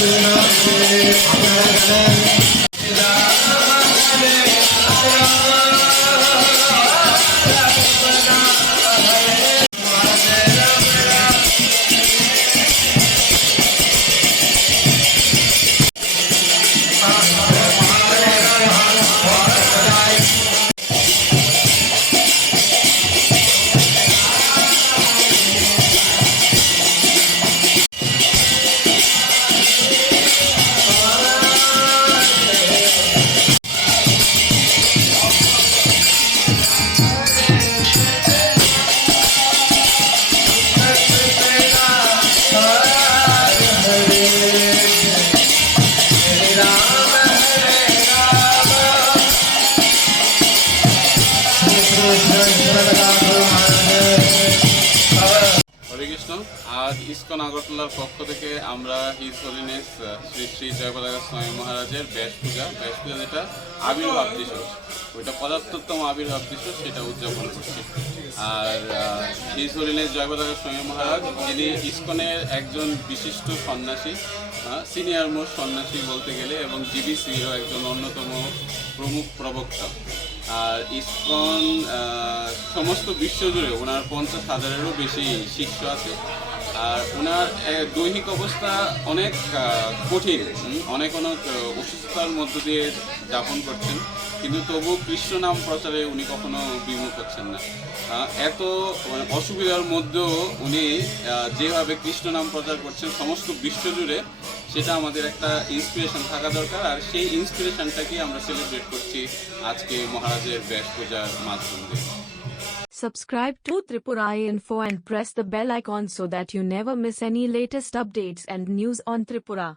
I'm Krishna. আজ ISKCON আগরতলার পক্ষ থেকে আমরা হিজ হলিনেস শ্রী শ্রী জয়পতাকা স্বামী মহারাজের ব্যাস পূজা ব্যাস পূজা যেটা আবির্ভাব দিবস, ওইটা পদার্থোত্তম আবির্ভাব দিবস, সেটা উদযাপন করছি। আর হিজ হলিনেস স্বামী মহারাজ, যিনি ইস্কনের একজন বিশিষ্ট সন্ন্যাসী সিনিয়র মোস্ট সন্ন্যাসী বলতে গেলে, এবং জিবি জিবিসিরও একজন অন্যতম প্রমুখ প্রবক্তা। আর ইসকন সমস্ত বিশ্ব জুড়ে ওনার পঞ্চাশ হাজারেরও বেশি শিষ্য আছে। আর ওনার দৈহিক অবস্থা অনেক কঠিন অনেক অনেক অসুস্থতার মধ্য দিয়ে যাপন করছেন। কিন্তু তবু কৃষ্ণ নাম প্রচারে উনি কখনো বিমুখ হচ্ছেন না। এত অসুবিধার মধ্যেও উনি যেভাবে কৃষ্ণ নাম প্রচার করছেন, সমস্ত বিশ্ব জুড়ে সেটা আমাদের একটা ইন্সপিরেশন থাকা দরকার। আর সেই ইন্সপিরেশনটাকে আমরা সেলিব্রেট করছি আজকে মহারাজের ব্যাস পূজার মাধ্যম দিয়ে। Subscribe to Tripura Info and press the bell icon so that you never miss any latest updates and news on Tripura.